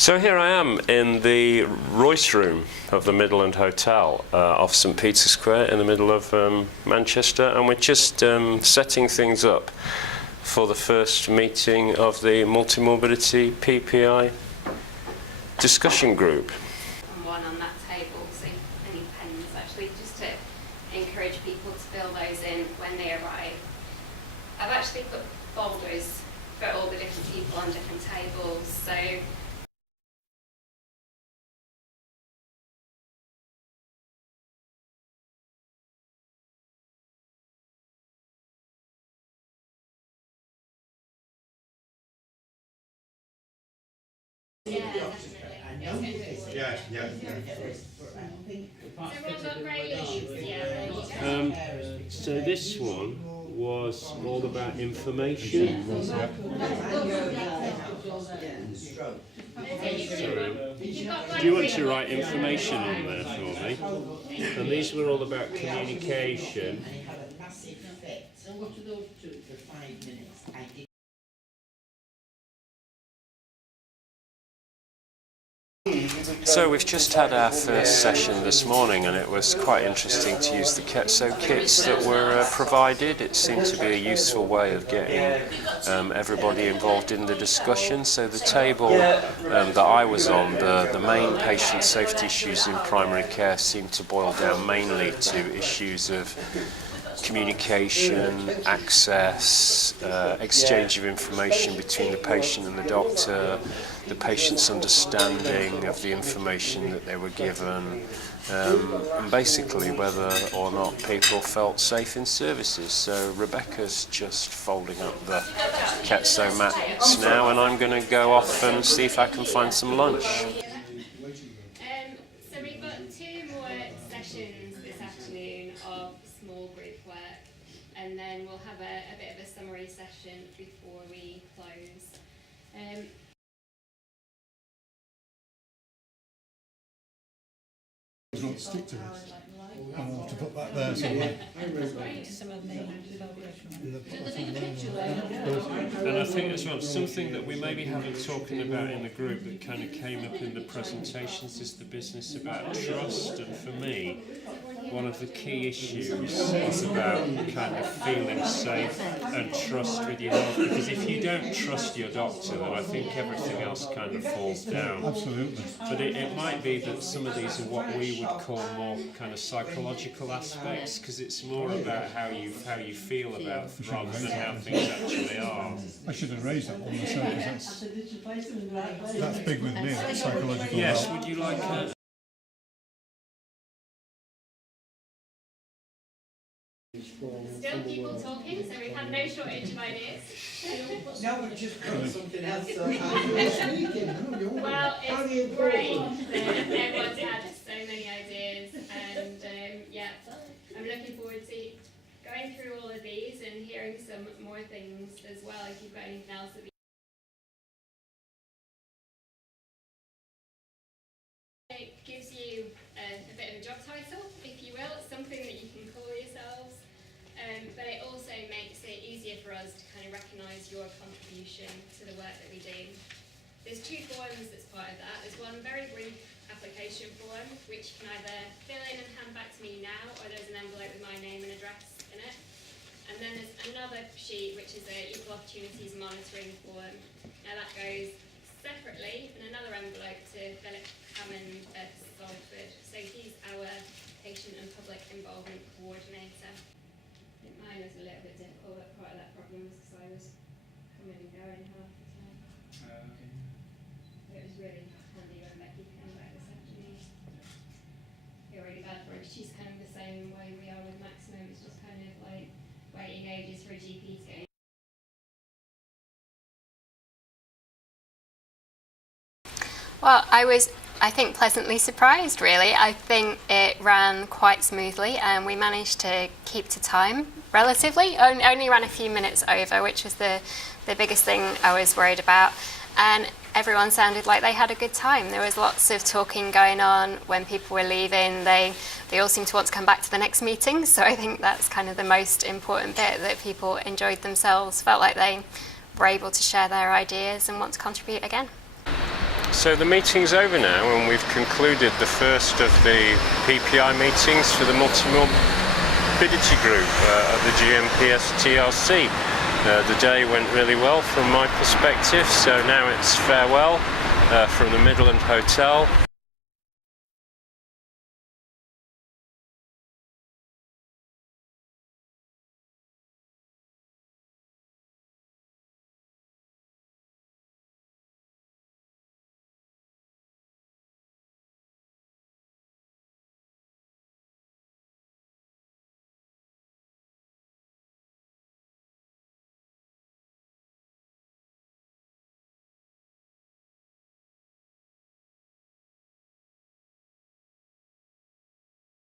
So here I am in the Royce room of the Midland Hotel off St Peter's Square in the middle of Manchester, and we're just setting things up for the first meeting of the Multimorbidity PPI discussion group. One on that table, so any pens actually, just to encourage people to fill those in when they arrive. I've actually put folders for all the different people on different tables, so So this one was all about information. Do you want to write information on there for me? And these were all about communication. So we've just had our first session this morning, and it was quite interesting to use the Ketso kits that were provided. It seemed to be a useful way of getting everybody involved in the discussion. So the table that I was on, the main patient safety issues in primary care seemed to boil down mainly to issues of communication, access, exchange of information between the patient and the doctor, the patient's understanding of the information that they were given, and basically whether or not people felt safe in services. So Rebecca's just folding up the Ketso mats now, and I'm going to go off and see if I can find some lunch. So we've got 2 more sessions this afternoon of small group work, and then we'll have a bit of a summary session before we close. Not stick to it. I'll have to put that there somewhere. And I think as well, something that we maybe haven't talking about in the group that kind of came up in the presentations is the business about trust. And for me, one of the key issues is about kind of feeling safe and trust with your health. Because if you don't trust your doctor, then I think everything else kind of falls down. Absolutely. But it might be that some of these are what we would call more kind of psychological aspects, because it's more about how you feel about rather than how things actually are. I should have raised that one myself, because that's big with me, that psychological. Yes, would you like a... Still people talking, so we've had no shortage of ideas. No, we just got something else. Well, it's great that everyone's had so many ideas, and yeah, I'm looking forward to going through all of these and hearing some more things as well, if you've got anything else that it gives you a bit of a job title, if you will. It's something that you can call yourselves. But it also makes it easier for us to kind of recognise your contribution to the work that we do. There's 2 forms that's part of that. There's one very brief application form, which you can either fill in and hand back to me now, or there's an envelope with my name and address in it. And then there's another sheet, which is a Equal Opportunities Monitoring form. Now that goes separately in another envelope to Philip Hammond at Salford. So he's our Patient and Public Involvement Coordinator. Mine was a little bit difficult, but part of that problem was because I was coming and going half the time. Okay. It was really handy when Becky came back this afternoon. I feel really bad for her. She's kind of the same way we are with Maximum. It's just kind of like waiting ages for a GP to get in. Well, I think, pleasantly surprised, really. I think it ran quite smoothly, and we managed to keep to time relatively. Only ran a few minutes over, which was the biggest thing I was worried about. And everyone sounded like they had a good time. There was lots of talking going on when people were leaving. They all seemed to want to come back to the next meeting, so I think that's kind of the most important bit, that people enjoyed themselves, felt like they were able to share their ideas and want to contribute again. So the meeting's over now, and we've concluded the first of the PPI meetings for the multimorbidity group at the GMPS TRC. The day went really well from my perspective, so now it's farewell from the Midland Hotel.